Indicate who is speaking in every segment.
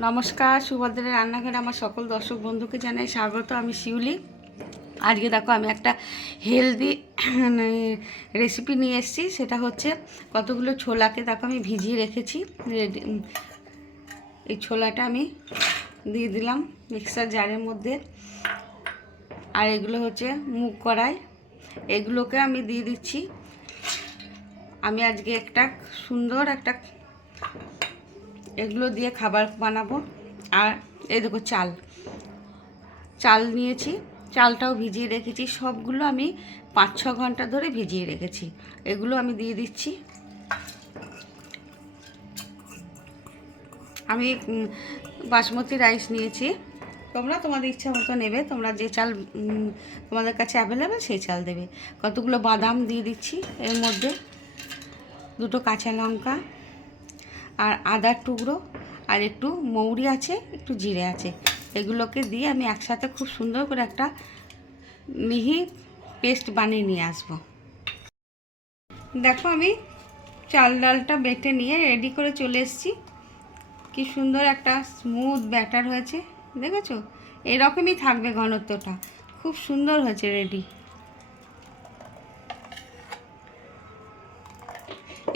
Speaker 1: নমস্কার, সুভদ্রের রান্নাঘরে আমার সকল দর্শক বন্ধুকে জানাই স্বাগত। আমি শিউলি। আজকে দেখো আমি একটা হেলদি রেসিপি নিয়ে এসেছি। সেটা হচ্ছে কতগুলো ছোলাকে দেখো আমি ভিজিয়ে রেখেছি। এই ছোলাটা আমি দিয়ে দিলাম মিক্সার জারের মধ্যে। আর এগুলো হচ্ছে মুগ কড়াই। এগুলোকে আমি দিয়ে দিচ্ছি। আমি আজকে একটা সুন্দর একটা এগুলো দিয়ে খাবার বানাবো। আর এই দেখো চাল। চাল নিয়েছি। চালটাও ভিজিয়ে রেখেছি। সবগুলো আমি পাঁচ ছ ঘণ্টা ধরে ভিজিয়ে রেখেছি। এগুলো আমি দিয়ে দিচ্ছি। আমি বাসমতি রাইস নিয়েছি। তোমরা তোমাদের ইচ্ছা মতো নেবে। তোমরা যে চাল তোমাদের কাছে অ্যাভেলেবেল সেই চাল দেবে। কতগুলো বাদাম দিয়ে দিচ্ছি এর মধ্যে। দুটো কাঁচা লঙ্কা। আর আদার টুকরো আর একটু মৌরি আছে, একটু জিরে আছে। এগুলোকে দিয়ে আমি একসাথে খুব সুন্দর করে একটা মিহি পেস্ট বানিয়ে নিয়ে আসব। দেখো আমি চাল ডালটা বেটে নিয়ে রেডি করে চলে এসেছি। কি সুন্দর একটা স্মুথ ব্যাটার হয়েছে, দেখেছ? এরকমই থাকবে ঘনত্বটা। খুব সুন্দর হয়েছে রেডি।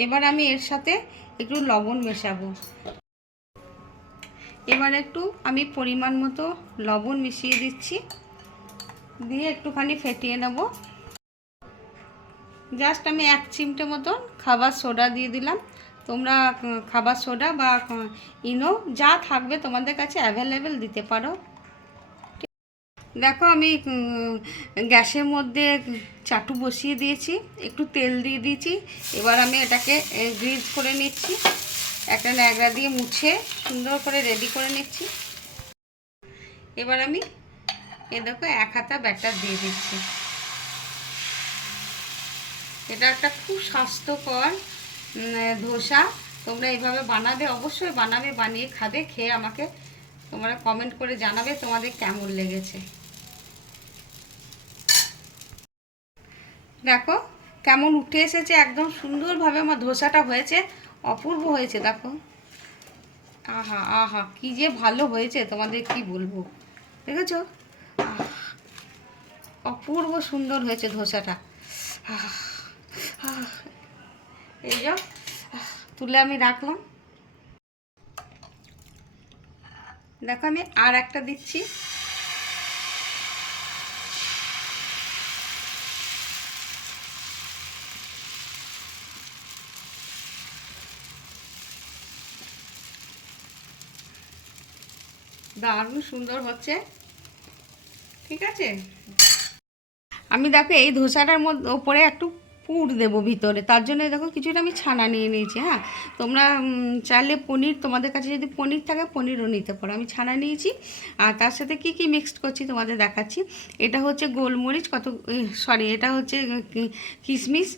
Speaker 1: এবার আমি এর সাথে একটু লবণ মেশাবো। এবার একটু আমি পরিমাণ মতো লবণ মিশিয়ে দিচ্ছি। দিয়ে একটুখানি ফেটিয়ে নেব। জাস্ট আমি এক চিমটে মতন খাবার সোডা দিয়ে দিলাম। তোমরা খাবার সোডা বা ইনো যা থাকবে তোমাদের কাছে অ্যাভেলেবেল দিতে পারো। দেখো আমি গ্যাসের মধ্যে চাটু বসিয়ে দিয়েছি, একটু তেল দিয়ে দিয়েছি। এবার আমি এটাকে গ্রিজ করে নিচ্ছি। একটা ন্যাকড়া দিয়ে মুছে সুন্দর করে রেডি করে নিচ্ছি। এবার আমি, এ দেখো, এক হাতা ব্যাটার দিয়ে দিচ্ছি। এটা একটা খুব স্বাস্থ্যকর ধোসা। তোমরা এইভাবে বানাবে, অবশ্যই বানাবে, বানিয়ে খাবে, খেয়ে আমাকে তোমরা কমেন্ট করে জানাবে তোমাদের কেমন লেগেছে। দেখো, কেমন উঠে এসেছে, একদম সুন্দরভাবে আমার ধোসাটা হয়েছে, অপূর্ব হয়েছে, দেখো। আহা আহা, কি যে ভালো হয়েছে, তোমাদের কি বলব? দেখেছ? অপূর্ব সুন্দর হয়েছে ধোসাটা। এই যে তুলে আমি রাখলাম। দেখো আমি আর একটা দিচ্ছি। দারুণ সুন্দর হচ্ছে। ঠিক আছে? আমি দেখো, এই ধোসাটার মধ্যে, ওপরে একটু পুর দেবো ভিতরে। তার জন্য দেখো, কিছুটা আমি ছানা নিয়ে নিয়েছি হ্যাঁ? তোমরা চাইলে পনির, তোমাদের কাছে যদি পনির থাকে, পনিরও নিতে পারো। আমি ছানা নিয়েছি, আর তার সাথে কি কি মিক্সড করছি তোমাদের দেখাচ্ছি। এটা হচ্ছে গোলমরিচ, কত সরি এটা হচ্ছে কিশমিশ,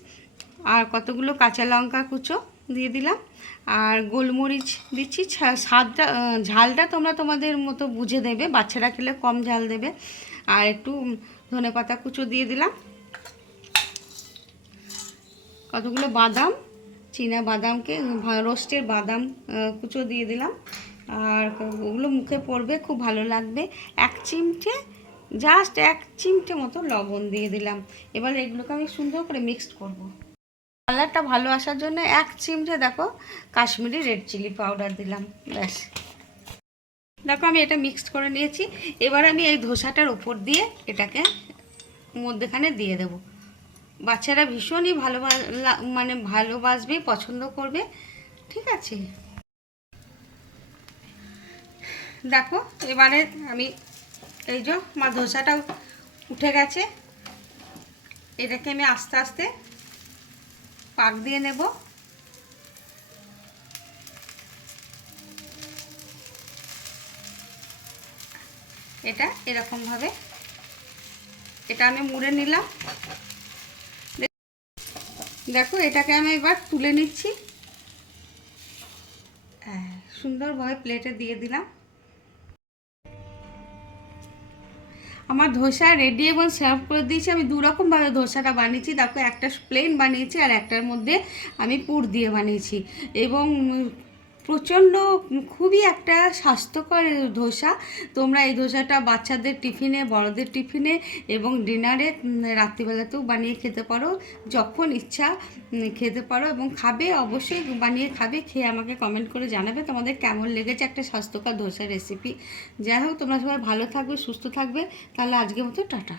Speaker 1: আর কতগুলো কাঁচা লঙ্কা কুচো। দিয়ে দিলাম। আর গোলমরিচ দিচ্ছি। স্বাদটা ঝালটা তোমরা তোমাদের মতো বুঝে দেবে। বাচ্চারা খেলে কম ঝাল দেবে। আর একটু ধনে পাতা কুচো দিয়ে দিলাম। কতগুলো বাদাম? চীনা বাদামকে রোস্টের বাদাম কুচো দিয়ে দিলাম। আর ওগুলো মুখে পড়বে, খুব ভালো লাগবে। এক চিমটে জাস্ট এক চিমটে মতো লবণ দিয়ে দিলাম। এবার এগুলোকে আমি সুন্দর করে মিক্সড করব। কালারটা ভালো আসার জন্য এক চিমটে, দেখো, কাশ্মীরি রেড চিলি পাউডার দিলাম। ব্যাস। দেখো, আমি এটা মিক্সড করে নিয়েছি। এবার আমি এই ধোসাটার উপর দিয়ে এটাকে মধ্যেখানে দিয়ে দেব। বাচ্চারা ভীষণই ভালো মানে ভালোবাসবে, পছন্দ করবে। ঠিক আছে? দেখো, এবারে আমি এই যে, আমার ধোসাটা উঠে গেছে। এটাকে আমি আস্তে আস্তে পাক দিয়ে নেব। এটা এরকমভাবে এটা আমি মুড়ে নিলাম। দেখো এটাকে আমি এবার তুলে নিচ্ছি। হ্যাঁ, সুন্দরভাবে প্লেটে দিয়ে দিলাম। আমার ধোসা রেডি এবং সার্ভ করে দিয়েছি। আমি দু রকমভাবে ধোসাটা বানিয়েছি। তারপর একটা প্লেন বানিয়েছি আর একটার মধ্যে আমি পুর দিয়ে বানিয়েছি। এবং প্রচণ্ড, খুবই একটা স্বাস্থ্যকর ধোসা। তোমরা এই ধোসাটা বাচ্চাদের টিফিনে, বড়দের টিফিনে এবং ডিনারে রাত্রিবেলাতেও বানিয়ে খেতে পারো। যখন ইচ্ছা খেতে পারো এবং খাবে, অবশ্যই বানিয়ে খাবে। খেয়ে আমাকে কমেন্ট করে জানাবে তোমাদের কেমন লেগেছে একটা স্বাস্থ্যকর ধোসার রেসিপি যাই হোক, তোমরা সবাই ভালো থাকবে, সুস্থ থাকবে। তাহলে আজকের মতো টাটা।